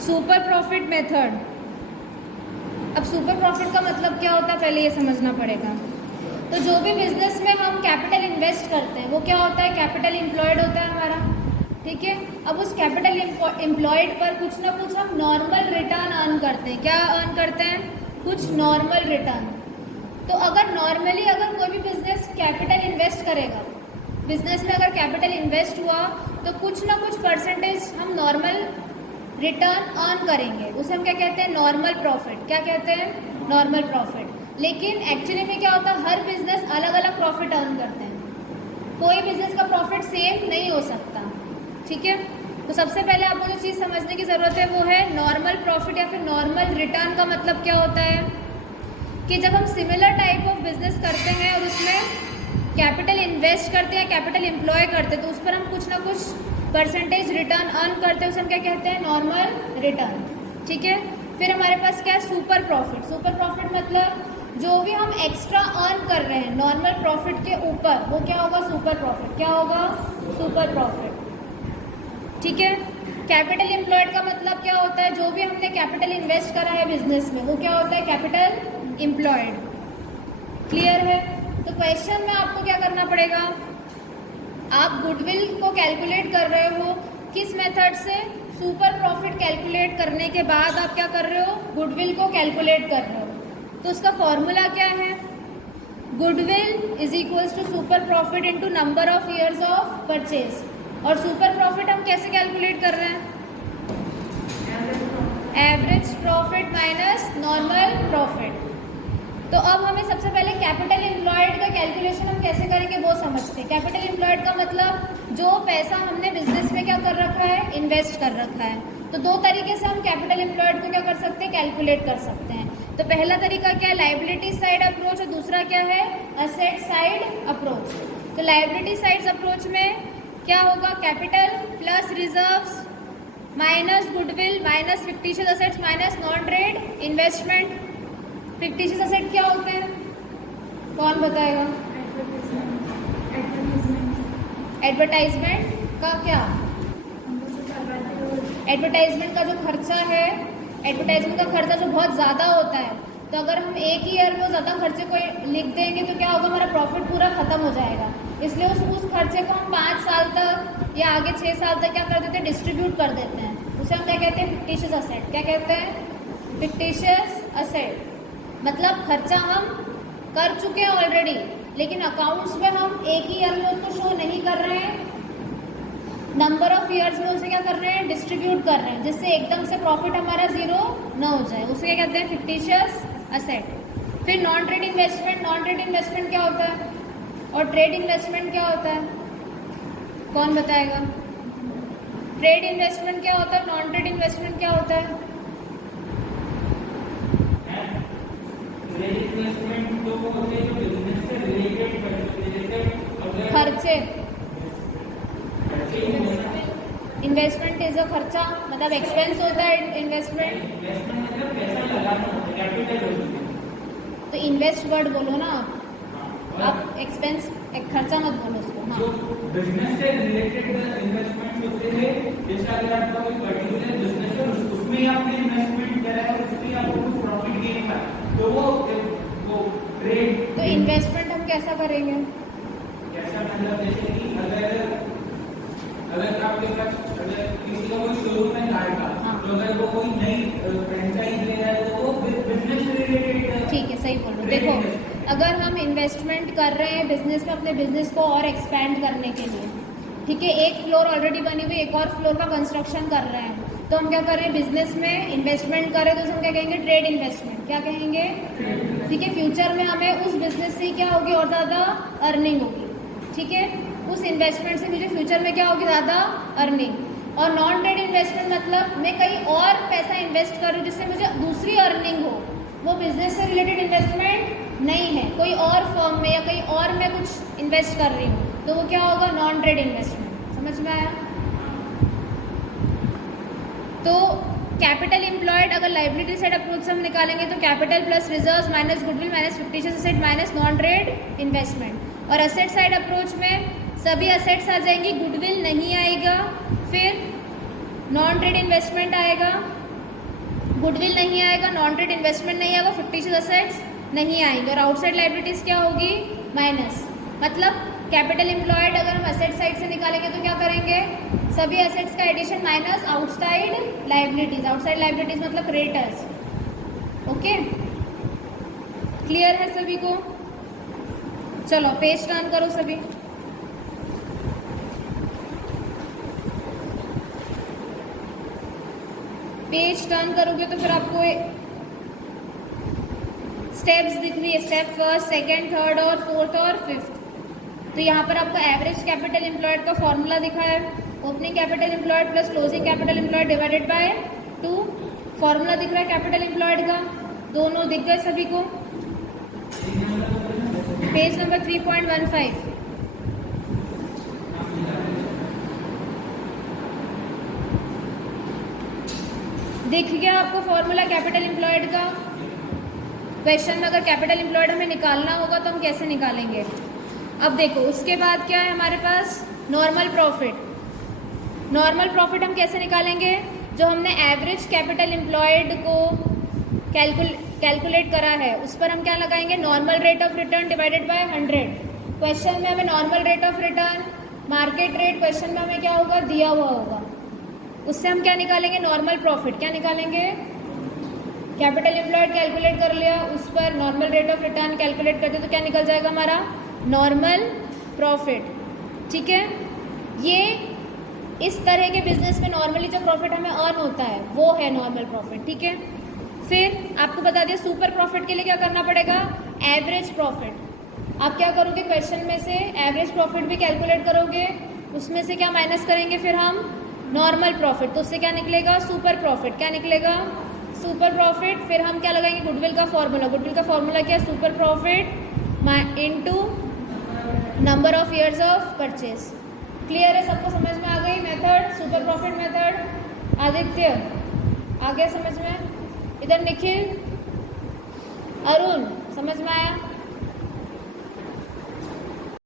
Super profit method. अब super profit का मतलब क्या होता है पहले ये समझना पड़ेगा। तो जो भी बिजनेस में हम कैपिटल इन्वेस्ट करते हैं वो क्या होता है, कैपिटल एम्प्लॉयड होता है हमारा, ठीक है। अब उस कैपिटल एम्प्लॉयड पर कुछ ना कुछ हम नॉर्मल रिटर्न अर्न करते हैं। क्या अर्न करते हैं, कुछ नॉर्मल रिटर्न। तो अगर नॉर्मली अगर कोई भी बिजनेस कैपिटल इन्वेस्ट करेगा, बिजनेस में अगर कैपिटल इन्वेस्ट हुआ तो कुछ ना कुछ परसेंटेज हम नॉर्मल रिटर्न अर्न करेंगे, उसे हम क्या कहते हैं, नॉर्मल प्रॉफिट। क्या कहते हैं, नॉर्मल प्रॉफिट। लेकिन एक्चुअली में क्या होता है, हर बिजनेस अलग अलग प्रॉफिट अर्न करते हैं, कोई बिजनेस का प्रॉफिट सेम नहीं हो सकता, ठीक है। तो सबसे पहले आपको जो चीज़ समझने की ज़रूरत है वो है नॉर्मल प्रॉफिट या फिर नॉर्मल रिटर्न का मतलब क्या होता है कि जब हम सिमिलर टाइप ऑफ बिजनेस करते हैं और उसमें कैपिटल इन्वेस्ट करते हैं, कैपिटल एम्प्लॉय करते हैं, तो उस पर हम कुछ ना कुछ परसेंटेज रिटर्न अर्न करते हैं, उसे हम क्या कहते हैं, नॉर्मल रिटर्न, ठीक है। फिर हमारे पास क्या है, सुपर प्रॉफिट। सुपर प्रॉफिट मतलब जो भी हम एक्स्ट्रा अर्न कर रहे हैं नॉर्मल प्रॉफिट के ऊपर, वो क्या होगा, सुपर प्रॉफिट। क्या होगा, सुपर प्रॉफिट, ठीक है। कैपिटल एम्प्लॉयड का मतलब क्या होता है, जो भी हमने कैपिटल इन्वेस्ट करा है बिजनेस में वो क्या होता है, कैपिटल एम्प्लॉयड। क्लियर है। तो क्वेश्चन में आपको क्या करना पड़ेगा, आप गुडविल को कैलकुलेट कर रहे हो किस मेथड से, सुपर प्रॉफिट कैलकुलेट करने के बाद आप क्या कर रहे हो, गुडविल को कैलकुलेट कर रहे हो। तो उसका फॉर्मूला क्या है, goodwill is equals to super profit into number of years of purchase. और सुपर प्रॉफिट हम कैसे कैलकुलेट कर रहे हैं, average profit minus normal profit. तो अब हमें सबसे पहले कैपिटल एम्प्लॉयड का कैलकुलेशन हम कैसे करेंगे वो समझते हैं। कैपिटल एम्प्लॉयड का मतलब जो पैसा हमने बिजनेस में क्या कर रखा है, इन्वेस्ट कर रखा है। तो दो तरीके से हम कैपिटल एम्प्लॉयड को क्या कर सकते हैं, कैलकुलेट कर सकते हैं। तो पहला तरीका क्या है, लायबिलिटी साइड अप्रोच, और दूसरा क्या है, असेट साइड अप्रोच। तो लायबिलिटी साइड अप्रोच में क्या होगा, capital plus reserves minus goodwill minus fictitious assets minus non trade investment. Fictitious asset क्या होते हैं, कौन बताएगा, एडवर्टाइजमेंट का क्या, एडवर्टाइजमेंट का जो खर्चा है, एडवर्टाइजमेंट का खर्चा जो बहुत ज़्यादा होता है, तो अगर हम एक ही ईयर में ज़्यादा खर्चे को लिख देंगे तो क्या होगा, हमारा प्रॉफिट पूरा ख़त्म हो जाएगा। इसलिए उस खर्चे को हम 5 साल तक या आगे 6 साल तक क्या कर देते हैं, डिस्ट्रीब्यूट कर देते हैं। उसे हम क्या कहते हैं, फिक्टिशियस असेट। क्या कहते हैं, फिक्टिशियस असेट। मतलब खर्चा हम कर चुके हैं ऑलरेडी, लेकिन अकाउंट्स में हम एक ही ईयर में उसको शो नहीं कर रहे हैं, नंबर ऑफ ईयर्स में उसे क्या कर रहे हैं, डिस्ट्रीब्यूट कर रहे हैं, जिससे एकदम से प्रॉफिट हमारा जीरो ना हो जाए। उसे क्या कहते हैं, फिक्टिशियस असेट। फिर non trade investment. Non trade investment क्या होता है और ट्रेड इन्वेस्टमेंट क्या होता है, कौन बताएगा, ट्रेड इन्वेस्टमेंट क्या होता है, नॉन ट्रेड इन्वेस्टमेंट क्या होता है। खर्चे, इन्वेस्टमेंट इज अ खर्चा, मतलब एक्सपेंस होता है इन्वेस्टमेंट। तो इन्वेस्ट वर्ड बोलो ना आप एक्सपेंस एक खर्चा मत बोलो उसको। हाँ, बिजनेस से रिलेटेड इन्वेस्टमेंट होते हैं, जैसे अगर आपका कोई पर्टिकुलर बिजनेस है उसमें आपने इन्वेस्टमेंट करा है और उसमें आपको कुछ प्रॉफिट गेन था, तो वो ट्रेड। तो इन्वेस्टमेंट हम कैसा करेंगे, कैसा मतलब जैसे कि अगर आपके पास अगर किसी का कोई शोरूम है कार का, हाँ, तो अगर वो कोई नई फ्रेंचाइज ले रहा है तो वो बिजनेस से रिलेटेड। ठीक है, सही बोल रहे हो। देखो अगर हम इन्वेस्टमेंट कर रहे हैं बिजनेस में, अपने बिजनेस को और एक्सपैंड करने के लिए, ठीक है, एक फ्लोर ऑलरेडी बनी हुई, एक और फ्लोर का कंस्ट्रक्शन कर रहे हैं, तो हम क्या कर रहे हैं, बिजनेस में इन्वेस्टमेंट कर रहे हैं, तो हम क्या कहेंगे, ट्रेड इन्वेस्टमेंट। क्या कहेंगे, ठीक है। फ्यूचर में हमें उस बिजनेस से क्या होगी, और ज़्यादा अर्निंग होगी, ठीक है। उस इन्वेस्टमेंट से मुझे फ्यूचर में क्या होगी, ज़्यादा अर्निंग। और नॉन ट्रेड इन्वेस्टमेंट मतलब मैं कहीं और पैसा इन्वेस्ट कर रही हूँ जिससे मुझे दूसरी अर्निंग हो, वो बिजनेस से रिलेटेड इन्वेस्टमेंट नहीं है, कोई और फर्म में या कहीं और मैं कुछ इन्वेस्ट कर रही हूँ, तो वो क्या होगा, नॉन ट्रेड इन्वेस्टमेंट। समझ में आया। तो कैपिटल एम्प्लॉयड अगर लाइबिलिटी साइड अप्रोच से हम निकालेंगे तो capital plus reserves minus goodwill minus fictitious asset minus non trade investment. और असेट साइड अप्रोच में सभी असेट्स आ जाएंगी, गुडविल नहीं आएगा, फिर नॉन ट्रेड इन्वेस्टमेंट आएगा, गुडविल नहीं आएगा, नॉन ट्रेड इन्वेस्टमेंट नहीं आएगा, फिक्टिशियस असेट्स नहीं आएंगे, और आउटसाइड लाइबिलिटीज क्या होगी, माइनस। मतलब कैपिटल एम्प्लॉयड अगर हम असेट साइड से निकालेंगे तो क्या करेंगे, सभी असेट्स का addition minus outside liabilities. Outside liabilities मतलब क्रेडिटर्स। ओके, क्लियर है सभी को? चलो पेज टर्न करो सभी। पेज टर्न करोगे तो फिर आपको स्टेप्स दिख रही है, स्टेप फर्स्ट, सेकंड, थर्ड और फोर्थ और फिफ्थ। तो यहाँ पर आपको एवरेज कैपिटल एम्प्लॉयड का फॉर्मूला दिखा है, opening capital employed plus closing capital employed divided by 2। Formula दिख रहा है कैपिटल एम्प्लॉयड का, दोनों दिख गए सभी को। Page number 3.15। दिख गया आपको फॉर्मूला कैपिटल एम्प्लॉयड का? क्वेश्चन में अगर कैपिटल एम्प्लॉयड हमें निकालना होगा तो हम कैसे निकालेंगे? अब देखो उसके बाद क्या है हमारे पास, नॉर्मल प्रॉफिट। नॉर्मल प्रॉफिट हम कैसे निकालेंगे, जो हमने एवरेज कैपिटल एम्प्लॉयड को कैलकुलेट करा है उस पर हम क्या लगाएंगे, normal rate of return divided by 100। Question में हमें normal rate of return, market rate question में हमें क्या होगा, दिया हुआ होगा, उससे हम क्या निकालेंगे, नॉर्मल प्रॉफिट। क्या निकालेंगे, कैपिटल एम्प्लॉयड कैलकुलेट कर लिया, उस पर normal rate of return calculate करते तो क्या निकल जाएगा हमारा, नॉर्मल प्रॉफिट। ठीक है, ये इस तरह के बिजनेस में नॉर्मली जो प्रॉफिट हमें अर्न होता है वो है नॉर्मल प्रॉफिट। ठीक है, फिर आपको बता दिया सुपर प्रॉफिट के लिए क्या करना पड़ेगा, एवरेज प्रॉफिट। आप क्या करोगे, क्वेश्चन में से एवरेज प्रॉफिट भी कैलकुलेट करोगे, उसमें से क्या माइनस करेंगे फिर हम, नॉर्मल प्रॉफिट, तो उससे क्या निकलेगा, सुपर प्रॉफिट। क्या निकलेगा, सुपर प्रॉफिट। फिर हम क्या लगाएंगे, गुडविल का फॉर्मूला। गुडविल का फॉर्मूला क्या है, super profit into number of years of purchase. Clear है, सबको समझ में आ गई method, super profit method? Aditya आ गया समझ में? इधर निखिल, अरुण समझ में आया?